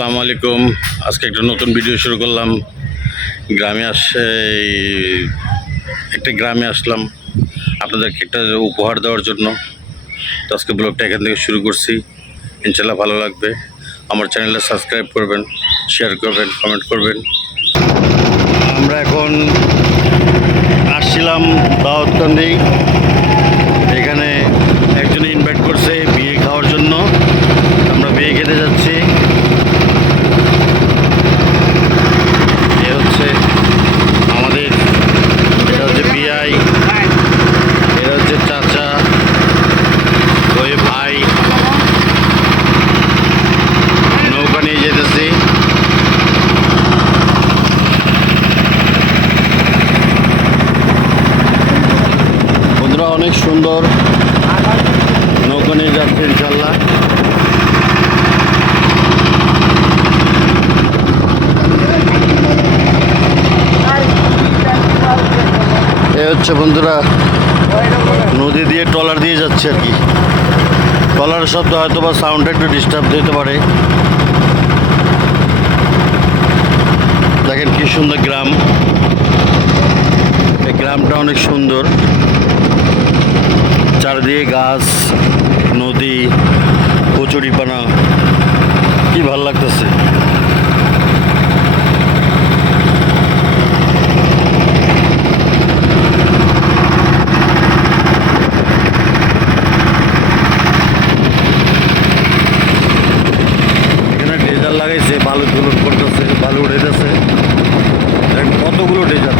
আসসালামু আলাইকুম। আজকে একটা নতুন ভিডিও শুরু করলাম। একটা গ্রামে আসলাম আপনাদেরকে একটা উপহার দেওয়ার জন্য। তো আজকে ব্লগটা এখান থেকে শুরু করছি, ইনশাল্লাহ ভালো লাগবে। আমার চ্যানেলটা সাবস্ক্রাইব করবেন, শেয়ার করবেন, কমেন্ট করবেন। আমরা এখন আসছিলাম দাউদকান্দি। এখানে একজনে ইনভাইট করছে বিয়ে খাওয়ার জন্য, আমরা বিয়ে খেতে যাচ্ছি। আমাদের এটা হচ্ছে বিআই, এটা হচ্ছে চাচা, ওই ভাই। নৌকা নিয়ে যেতেছি। বন্ধুরা অনেক সুন্দর নৌকা নিয়ে যাচ্ছে ইনশাল্লাহ। এ হচ্ছে বন্ধুরা নদী দিয়ে ট্রলার দিয়ে যাচ্ছে আর কি। ট্রলারের শব্দ হয়তো বা সাউন্ডটা একটু ডিস্টার্ব দিতে পারে। দেখেন কি সুন্দর গ্রাম, এই গ্রামটা অনেক সুন্দর। চারিদিকে গাছ, নদী, কচুরিপানা, কি ভালো লাগতেছে। লাগাইছে, বালু তুলন করতেছে, বালু উঠেছে, কতগুলো ডেজার।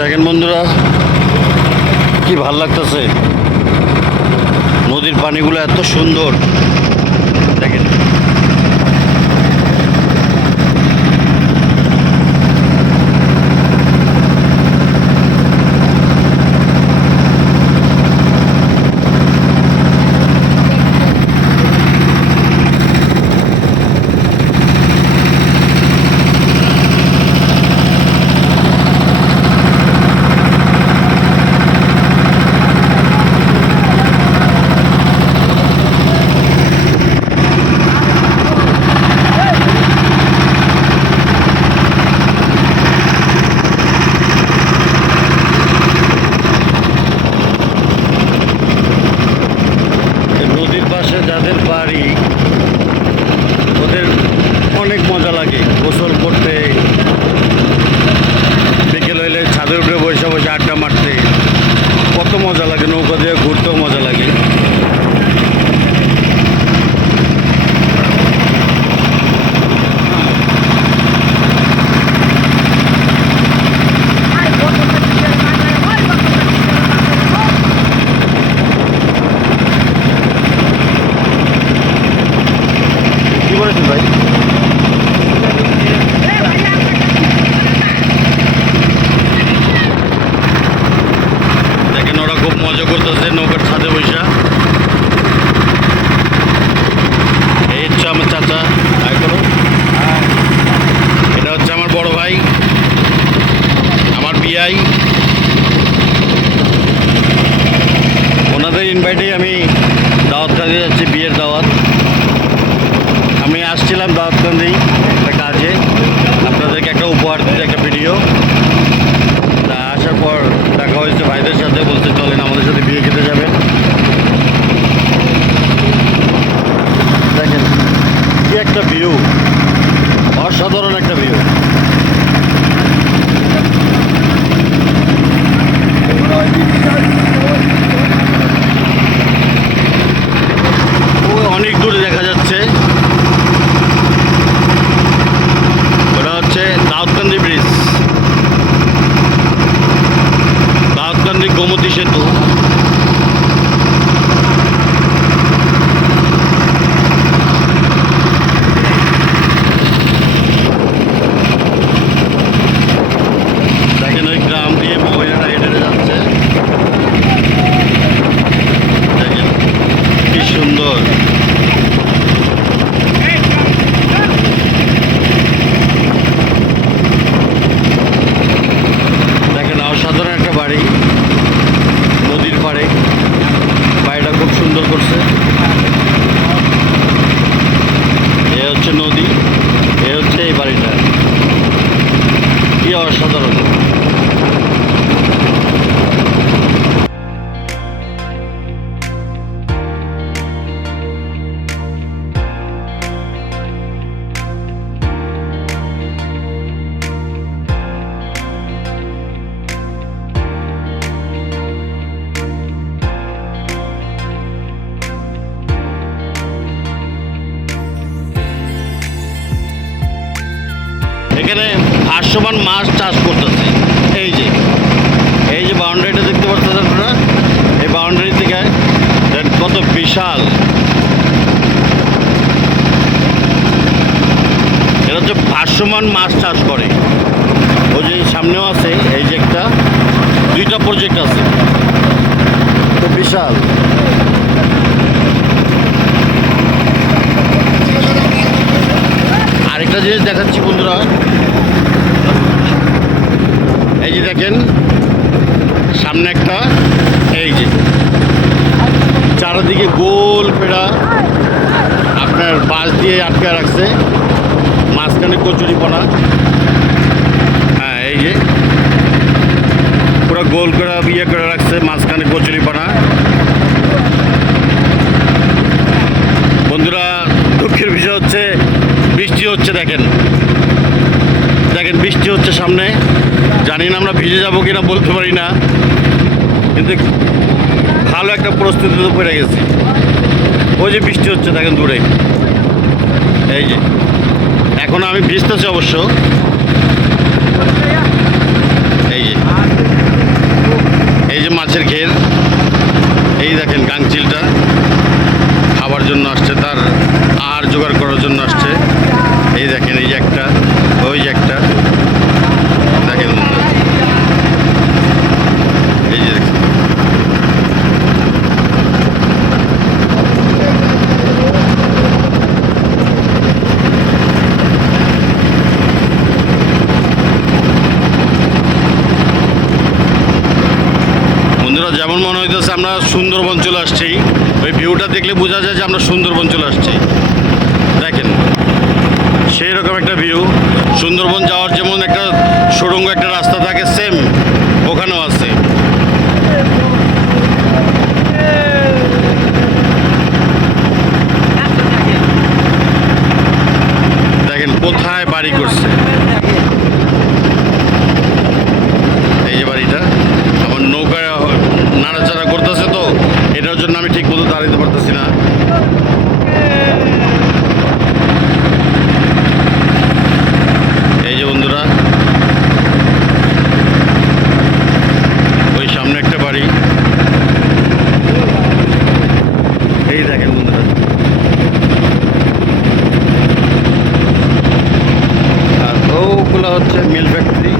দেখেন বন্ধুরা কি ভাল লাগতেছে, নদীর পানিগুলো এত সুন্দর। দেখেন যাদের বাড়ি ওদের অনেক মজা লাগে গোসল করতে, বিকেল হইলে ছাদের উপরে বসে বসে আড্ডা মারতে কত মজা লাগে। নৌকা দিয়ে ঘুরতেও মজা লাগে। ভাই দেখেন ওরা খুব মজা করতেছে নৌকার ছাদে বৈশা। এই হচ্ছে আমার চাচা, এটা হচ্ছে আমার বড় ভাই, আমার বিআই। ওনাদের ইনভাইটেই আমি দাওয়াতকান্দি যাচ্ছি, বিয়ের দাওয়াত। আমি আসছিলাম দাউদকান্দি একটা কাজে, আপনাদেরকে একটা উপহার দিতে, একটা ভিডিও। তা আসার পর দেখা হয়েছে ভাইদের সাথে, বলতে চলেন আমাদের সাথে বিয়ে খেতে যাবেন। দেখেন কি একটা ভিউ, অসাধারণ একটা ভিউ। অসাধারণ। এখানে ভাসমান মাছ চাষ করতেছে। এই যে বাউন্ডারিটা দেখতে পাচ্ছেন আপনারা, এই বাউন্ডারি থেকে কত বিশাল। এটা হচ্ছে ভাসমান মাছ চাষ করে। ওই যে সামনেও আছে, এই যে একটা 2টা প্রজেক্ট আছে, তো বিশাল। আরেকটা জিনিস দেখাচ্ছি বন্ধুরা, এই যে দেখেন সামনে একটা, এই যে চারিদিকে গোল ফেরা আপনার বাঁশ দিয়ে আটকে রাখছে, মাঝখানে কচুরিপানা। হ্যাঁ, এই যে পুরো গোল করে ইয়ে করে রাখছে, মাঝখানে কচুরিপানা। বন্ধুরা, দুঃখের বিষয় হচ্ছে বৃষ্টি হচ্ছে। দেখেন বৃষ্টি হচ্ছে সামনে। জানি না আমরা ভিজে যাবো কিনা, বলতে পারি না, কিন্তু ভালো একটা প্রস্তুতিতে পড়ে গেছি। ওই যে বৃষ্টি হচ্ছে দেখেন দূরে, এই যে এখন আমি ভিজতেছি অবশ্য। এই যে মাছের ঘের, এই দেখেন গাংচিলটা খাবার জন্য আসছে, তার আহার জোগাড় করার জন্য আসছে। এই দেখেন, এই যে একটা, ওই যে একটা, দেখেন এই যে দেখেন। বন্ধুরা, যেমন মনে হইতেছে আমরা সুন্দরবন চলে আসছি। ওই ভিউটা দেখলে বোঝা যায় যে আমরা সুন্দরবন চলে আসছি। দেখেন সেই রকম একটা ভিউ। সুন্দরবন যাওয়ার যেমন একটা সুড়ঙ্গ একটা রাস্তা থাকে, সেম ওখানেও আছে। দেখেন কোথায় বাড়ি করছে, এই যে বাড়িটা। আমার নৌকা নাড়াচাড়া করতেছে, তো এটার জন্য আমি ঠিক মতো দাঁড়াতে পারতেছি না। এই যে বন্ধুরা, ওই সামনে একটা বাড়ি, এই দেখেন বন্ধুরা। আর ওগুলো হচ্ছে মিল ফ্যাক্টরি।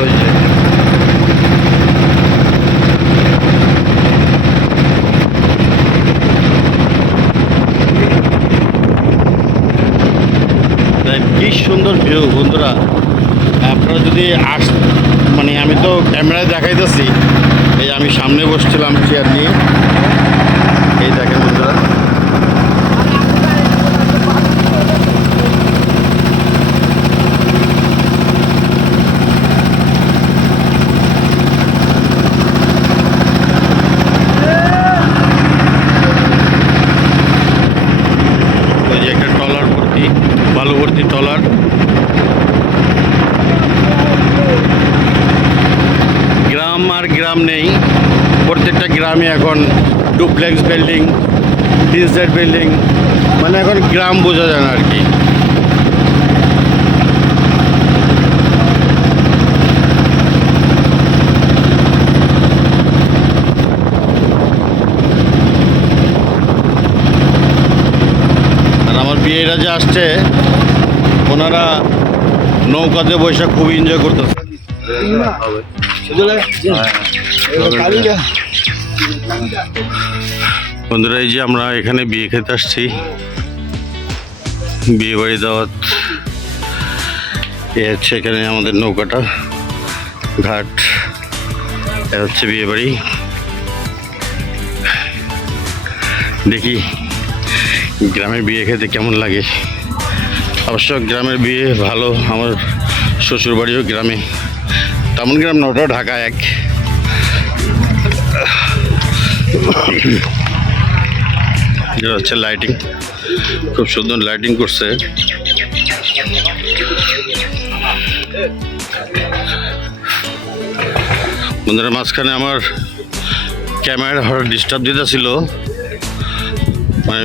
ওই যে কি সুন্দর ভিউ বন্ধুরা। আপনারা যদি মানে আমি তো ক্যামেরায় দেখাইতেছি, এই আমি সামনে বসছিলাম চেয়ার নিয়ে, এই দেখেন বন্ধুরা। ওই যে একটা ট্রলার ভর্তি, বালু ভর্তি ট্রলার। গ্রাম আর গ্রাম নেই, প্রত্যেকটা গ্রামে এখন ডুপ্লেক্স বিল্ডিং, 3 সাইড বিল্ডিং, মানে এখন গ্রাম বোঝা যায় না আর কি। আর আমার বিয়েরা যে আসছে, ওনারা নৌকাতে বসে খুব এনজয় করতেছে। বন্ধুরা, এই যে আমরা এখানে বিয়ে খেতে আসছি, বিয়ে বাড়ি দাওয়াত। এ হচ্ছে এখানে আমাদের নৌকাটা, ঘাট, এ হচ্ছে বিয়ে বাড়ি। দেখি গ্রামে বিয়ে খেতে কেমন লাগে। অবশ্য গ্রামের বিয়ে ভালো। আমার শ্বশুর বাড়িও গ্রামে, তেমন গ্রাম না, ওটাও ঢাকা এক। যেটা হচ্ছে লাইটিং, খুব সুন্দর লাইটিং করছে। বন্ধুরা, মাঝখানে আমার ক্যামেরা হঠাৎ ডিস্টার্ব দিতেছিল, মানে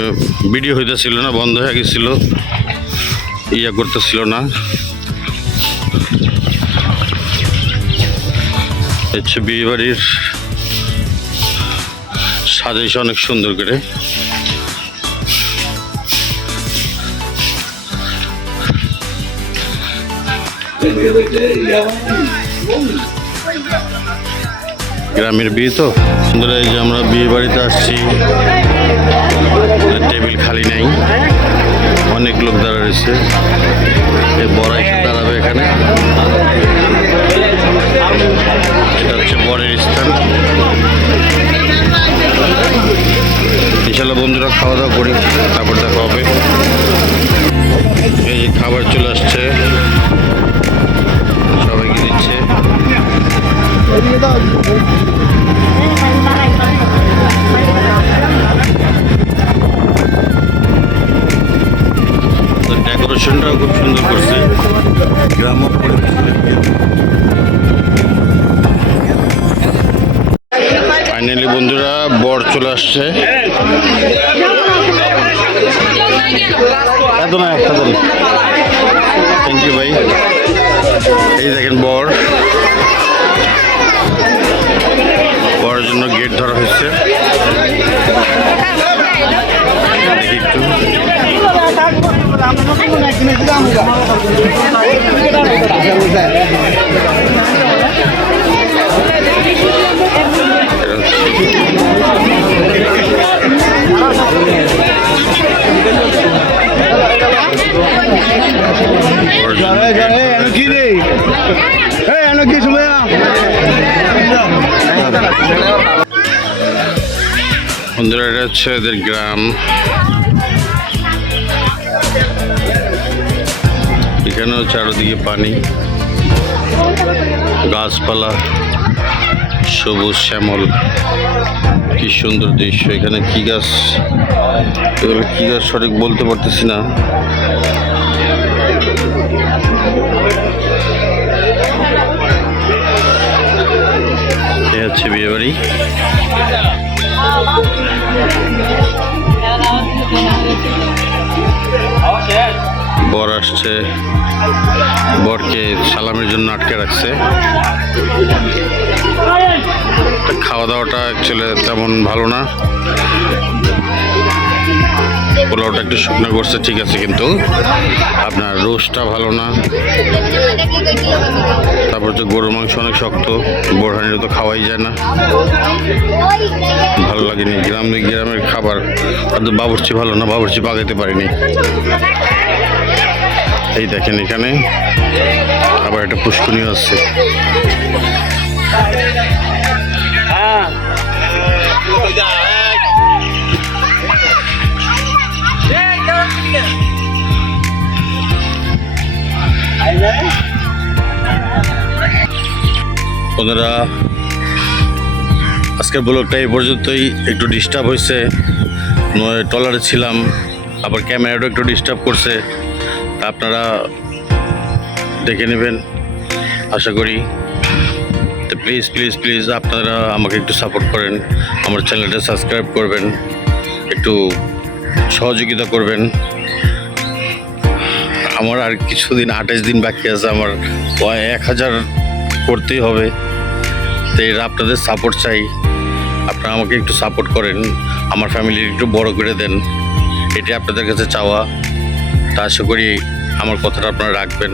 ভিডিও হইতেছিল না, বন্ধ হয়ে গেছিল, ইয়া করতেছিল না। হচ্ছে বিয়ে বাড়ির সাজাইছে অনেক সুন্দর করে। গ্রামের বিয়ে তো সুন্দর। এই যে আমরা বিয়ে বাড়িতে আসছি, টেবিল খালি নাই, অনেক লোক দাঁড়া রয়েছে। এই বড়াই দাঁড়াবে এখানে, এটা হচ্ছে বরের স্থান। ইনশাল্লাহ বন্ধুরা খাওয়া দাওয়া করি, তারপর দেখা হবে। এই যে খাবার চলে আসছে, সবাইকে দিচ্ছে। ডেকোরেশনটাও খুব সুন্দর করছে, গ্রাম্য পরিবেশ। ফাইনালি বন্ধুরা বর চলে আসছে। এত না, একটা ধরে। থ্যাংক ইউ ভাই। এই দেখেন বর, বরের জন্য গেট ধরা হয়েছে। দেখি একটু, বন্ধুরা এটা হচ্ছে এদের গ্রাম। এখানেও চারদিকে পানি, গাছপালা, সবুজ শ্যামল, কি সুন্দর দৃশ্য। এখানে কি গাছ, এগুলো কি গাছ সঠিক বলতে পারতেছি না। এ হচ্ছে বিয়ে বাড়ি। বর আসছে, বরকে সালামের জন্য আটকে রাখছে। খাওয়া দাওয়াটা অ্যাকচুয়ালি তেমন ভালো না, পোলাওটা একটু শুকনো করছে ঠিক আছে, কিন্তু আপনার রোস্টটা ভালো না। তারপর হচ্ছে গরুর মাংস অনেক শক্ত, বোরহানির তো খাওয়াই যায় না, ভালো লাগেনি। গ্রামের খাবার, কিন্তু বাবুর্চি ভালো না, বাবুর্চি পাকাইতে পারিনি। এই দেখেন এখানে আবার একটা পুষ্করণী আছে। ওনারা আজকের ব্লগটা এই পর্যন্তই। একটু ডিস্টার্ব হয়েছে, ট্রলারে ছিলাম, আবার ক্যামেরাটাও একটু ডিস্টার্ব করছে, আপনারা দেখে নেবেন আশা করি। তো প্লিজ প্লিজ প্লিজ আপনারা আমাকে একটু সাপোর্ট করেন, আমার চ্যানেলটা সাবস্ক্রাইব করবেন, একটু সহযোগিতা করবেন। আমার আর কিছুদিন 28 দিন বাকি আছে, আমার 1000 করতেই হবে। তো এরা আপনাদের সাপোর্ট চাই, আপনারা আমাকে একটু সাপোর্ট করেন, আমার ফ্যামিলি একটু বড় করে দেন, এটাই আপনাদের কাছে চাওয়া। তা আশা করি আমার কথাটা আপনারা রাখবেন।